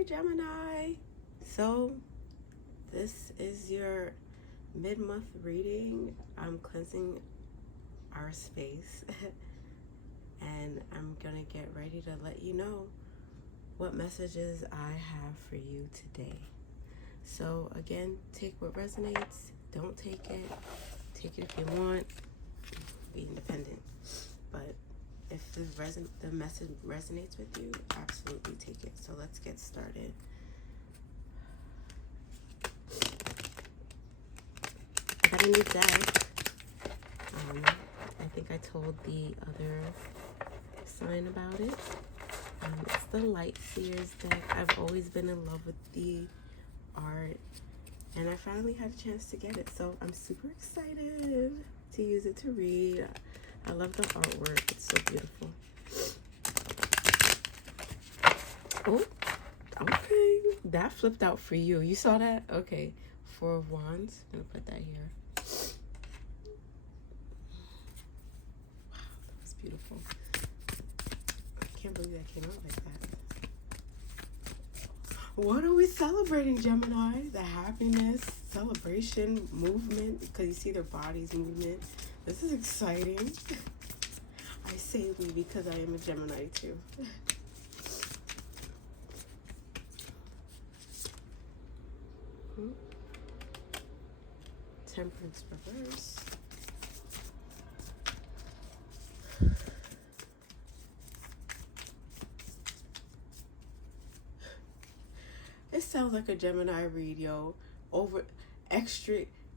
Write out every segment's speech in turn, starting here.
Hi Gemini. So this is your mid-month reading. I'm cleansing our space and I'm gonna get ready to let you know what messages I have for you today. So again, take what resonates, don't take it if you want, be independent. But if the message resonates with you, absolutely take it. So let's get started. I got a new deck. I think I told the other sign about it. It's the Light Seers deck. I've always been in love with the art, and I finally had a chance to get it. So I'm super excited to use it to read. I love the artwork. It's so beautiful. Oh, okay. That flipped out for you. You saw that? Okay. Four of Wands. I'm going to put that here. Wow, that was beautiful. I can't believe that came out like that. What are we celebrating, Gemini? The happiness, celebration, movement, because you see their bodies movement. This is exciting. I say we because I am a Gemini too. Temperance reverse. It sounds like a Gemini read, yo. Over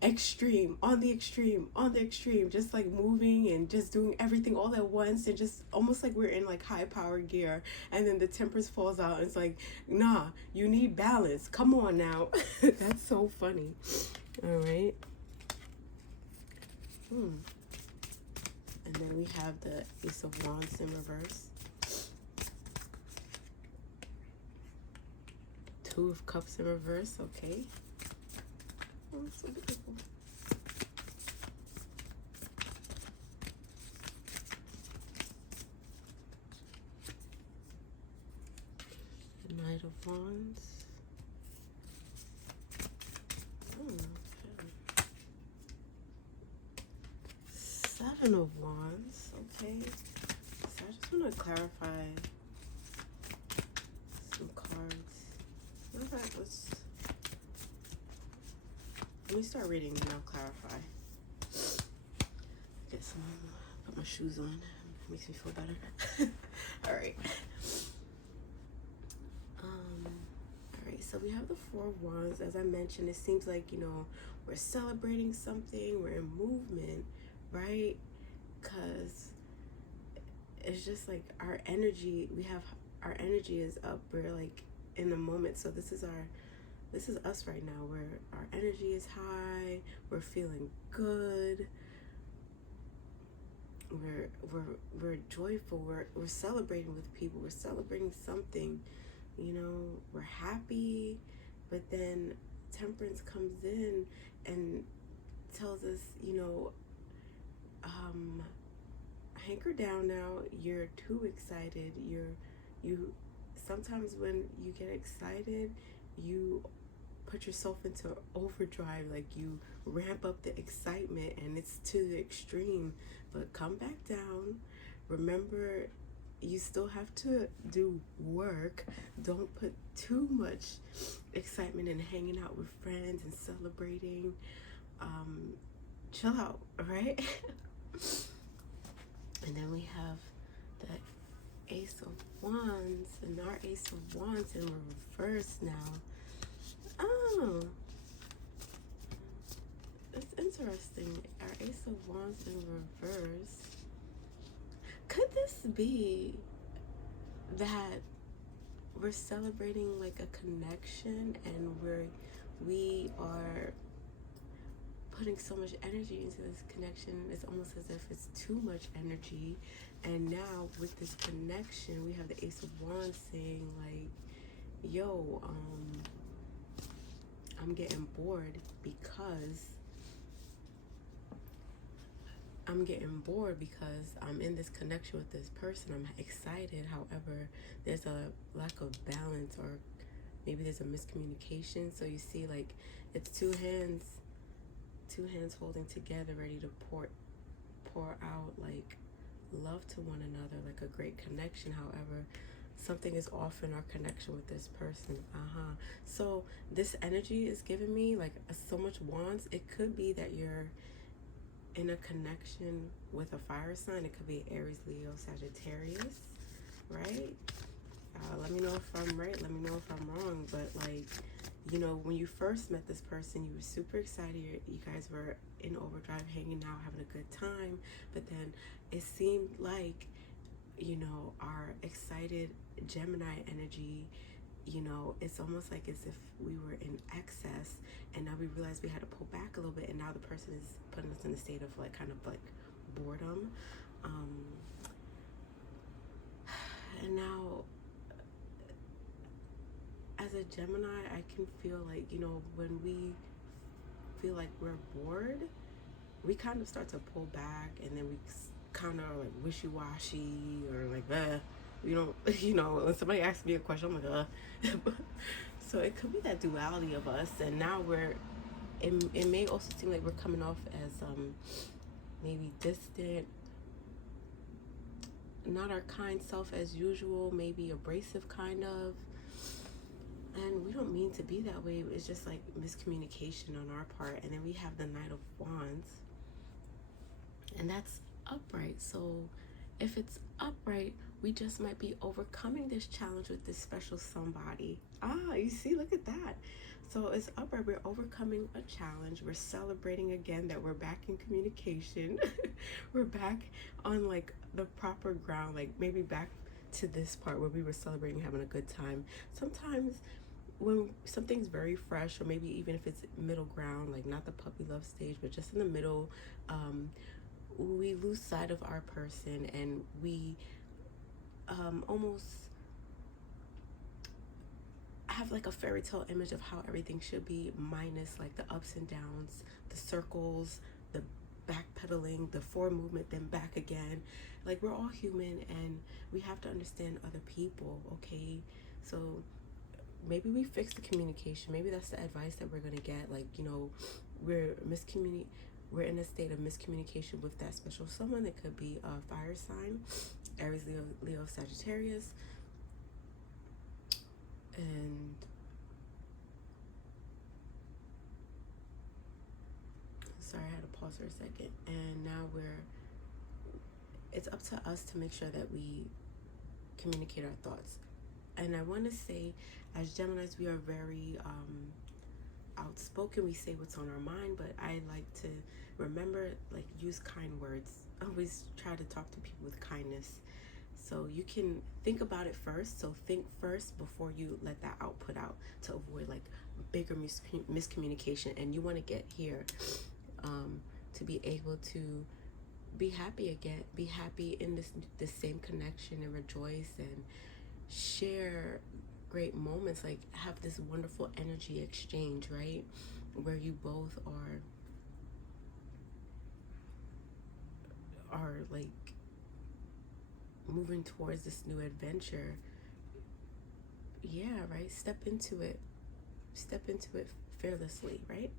extreme, on the extreme, just like moving and just doing everything all at once, and just almost like we're in like high power gear, and then the Temperance falls out and it's like, nah, you need balance, come on now. That's so funny. All right. And then we have the Ace of Wands in reverse, Two of Cups in reverse. Okay. Oh, so beautiful. The Knight of Wands. Oh, okay. Seven of Wands. Okay. So I just want to clarify some cards. Matter of fact, let me start reading and I'll clarify. Get some, put my shoes on. It makes me feel better. All right. All right, so we have the Four of Wands. As I mentioned, it seems like, you know, we're celebrating something, we're in movement, right? Because it's just like our energy, our energy is up. We're like in the moment. So this is us right now, where our energy is high, we're feeling good, we're joyful, we're celebrating with people, we're celebrating something, you know, we're happy. But then Temperance comes in and tells us, you know, hanker down now, you're too excited, you sometimes when you get excited, you put yourself into overdrive, like you ramp up the excitement and it's to the extreme. But come back down. Remember, you still have to do work. Don't put too much excitement in hanging out with friends and celebrating. Chill out, all right? And then we have the Ace of Wands, and our Ace of Wands in reverse now. Oh, it's interesting. Our Ace of Wands in reverse. Could this be that we're celebrating like a connection, and we are putting so much energy into this connection, it's almost as if it's too much energy. And now with this connection, we have the Ace of Wands saying like, yo, I'm getting bored because I'm in this connection with this person. I'm excited. However, there's a lack of balance, or maybe there's a miscommunication. So you see, like, it's two hands holding together, ready to pour out like love to one another, like a great connection. However, something is off in our connection with this person. So this energy is giving me like so much wands. It could be that you're in a connection with a fire sign. It could be Aries, Leo, Sagittarius, right? Let me know if I'm right, let me know if I'm wrong. But like, you know, when you first met this person, you were super excited, you guys were in overdrive, hanging out, having a good time. But then it seemed like, you know, our excited Gemini energy, you know, it's almost like as if we were in excess, and now we realized we had to pull back a little bit, and now the person is putting us in a state of like kind of like boredom. And now as a Gemini, I can feel like, you know, when we feel like we're bored, we kind of start to pull back, and then we kind of like wishy-washy, or like, we don't, you know, when somebody asks me a question, I'm like, So it could be that duality of us, and now it may also seem like we're coming off as maybe distant, not our kind self as usual, maybe abrasive kind of. And we don't mean to be that way. It's just like miscommunication on our part. And then we have the Knight of Wands, and that's upright. So if it's upright, we just might be overcoming this challenge with this special somebody. You see, look at that. So it's upright, we're overcoming a challenge, we're celebrating again that we're back in communication. We're back on like the proper ground, like maybe back to this part where we were celebrating, having a good time. Sometimes when something's very fresh, or maybe even if it's middle ground, like not the puppy love stage, but just in the middle, we lose sight of our person, and we almost have like a fairy tale image of how everything should be, minus like the ups and downs, the circles, the backpedaling, the forward movement, then back again. Like, we're all human, and we have to understand other people, okay? So maybe we fix the communication. Maybe that's the advice that we're gonna get. Like, you know, we're in a state of miscommunication with that special someone. That could be a fire sign, Aries, Leo, Sagittarius. And sorry, I had to pause for a second. And now it's up to us to make sure that we communicate our thoughts. And I want to say, as Geminis, we are very outspoken. We say what's on our mind, but I like to remember, like, use kind words. Always try to talk to people with kindness. So you can think about it first. So think first before you let that output out, to avoid like bigger miscommunication. And you want to get here to be able to be happy again, be happy in this same connection, and rejoice and share great moments, like have this wonderful energy exchange, right? Where you both are like moving towards this new adventure. Yeah, right? Step into it fearlessly, right?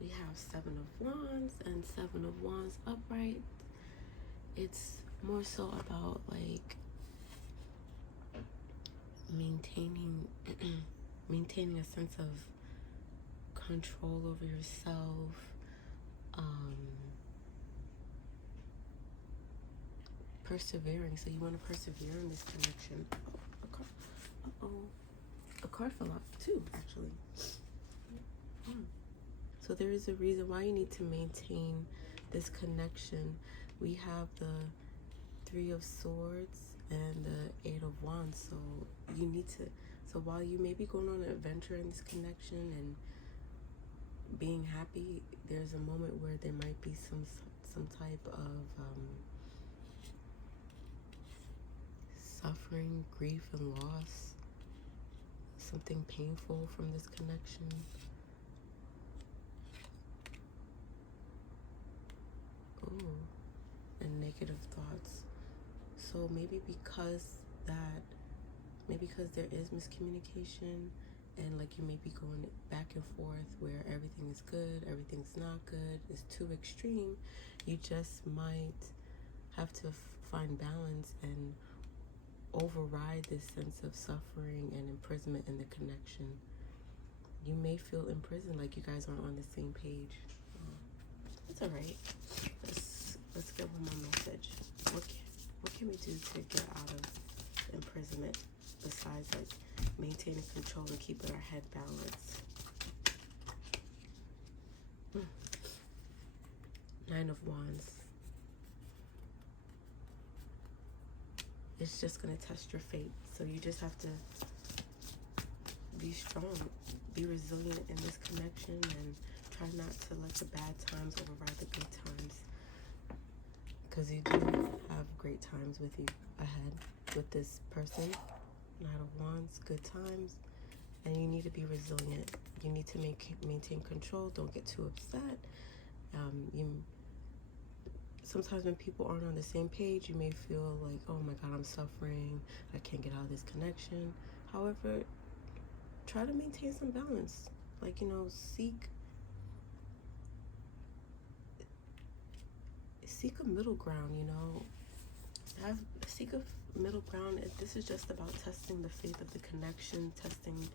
We have Seven of Wands and Seven of Wands upright. It's more so about like maintaining a sense of control over yourself, persevering. So you want to persevere in this connection. A card fell off too, actually. So there is a reason why you need to maintain this connection. We have the Three of Swords and the Eight of Wands. So you need to, so while you may be going on an adventure in this connection and being happy, there's a moment where there might be some type of suffering, grief, and loss. Something painful from this connection. Ooh, and negative thoughts. So maybe because that maybe because there is miscommunication and like you may be going back and forth where everything is good, everything's not good, it's too extreme, you just might have to find balance and override this sense of suffering and imprisonment in the connection. You may feel imprisoned, like you guys aren't on the same page. It's all right. Let's get one more message. What can we do to get out of imprisonment besides like maintaining control and keeping our head balanced? 9 of Wands. It's just going to test your faith. So you just have to be strong, be resilient in this connection, and try not to let the bad times override the good times. Because you do have great times with you ahead with this person. 9 of Wands, good times. And you need to be resilient. You need to maintain control. Don't get too upset. Sometimes when people aren't on the same page, you may feel like, oh my God, I'm suffering. I can't get out of this connection. However, try to maintain some balance. Like, you know, seek a middle ground, you know. Seek a middle ground. This is just about testing the faith of the connection, testing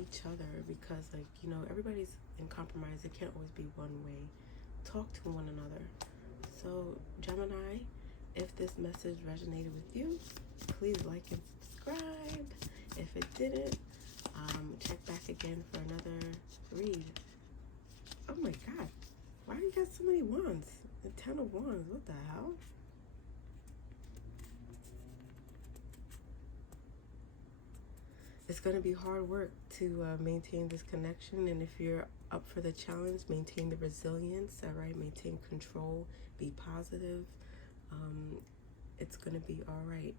each other, because like, you know, everybody's in compromise. It can't always be one way. Talk to one another. So Gemini, if this message resonated with you, please like and subscribe. If it didn't, check back again for another read. Oh my God, why do you got so many wands? The 10 of Wands, what the hell? It's going to be hard work to maintain this connection, and if you're up for the challenge, maintain the resilience, all right? Maintain control, be positive. It's going to be all right.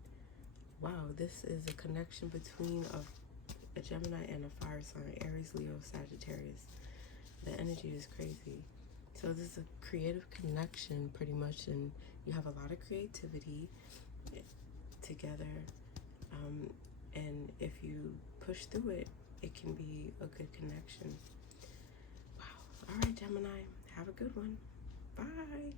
Wow, this is a connection between a Gemini and a fire sign, Aries, Leo, Sagittarius. The energy is crazy. So this is a creative connection pretty much, and you have a lot of creativity together. And if you push through it, it can be a good connection. Wow. All right, Gemini, have a good one. Bye.